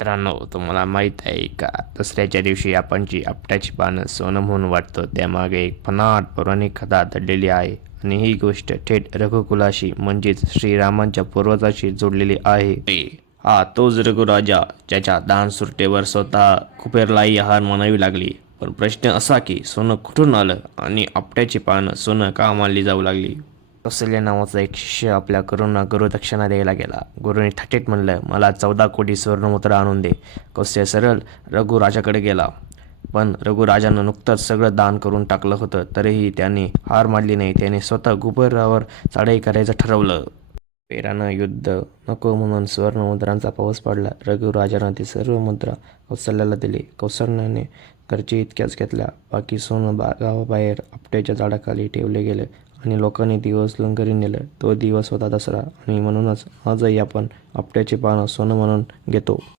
मित्रांनो, तुम्हाला माहीत आहे का, दसऱ्याच्या दिवशी आपण जी आपट्याची पानं सोनं म्हणून वाटतो त्यामागे एक फनाट पौराणिक कथा दडलेली आहे. आणि ही गोष्ट थेट रघुकुलाशी म्हणजेच श्रीरामांच्या पूर्वजाशी जोडलेली आहे. हा तोच रघुराजा ज्याच्या दान सुरतेवर स्वतः कुबेरलाही हार मानावी लागली. पण प्रश्न असा की सोनं कुठून आलं आणि आपट्याची पानं सोनं का मानली जाऊ लागली. कौसल्य नावाचा एक शिष्य आपल्या गुरूंना गुरुदक्षिणा द्यायला गेला. गुरुने थकीत म्हणलं, मला 14 कोटी सुवर्णमुद्रा आणून दे. कौशल्य सरळ रघुराजाकडे गेला. पण रघुराजानं नुकतंच सगळं दान करून टाकलं होतं. तरीही त्याने हार मानली नाही. त्याने स्वतः गुबरावर चढाई करायचं ठरवलं. पेरानं युद्ध नको म्हणून सुवर्णमुद्रांचा पाऊस पडला. रघुराजानं ती सर्व मुद्रा कौशल्याला दिली. कौशल्याने घरची इतक्याच घेतल्या. बाकी सोनं गावाबाहेर आपट्याच्या झाडाखाली ठेवले गेले आणि लोकांनी दिवस घरी नेलं. तो दिवस होता दसरा आणि म्हणूनच आजही आपण आपट्याची पानं सोनं म्हणून घेतो.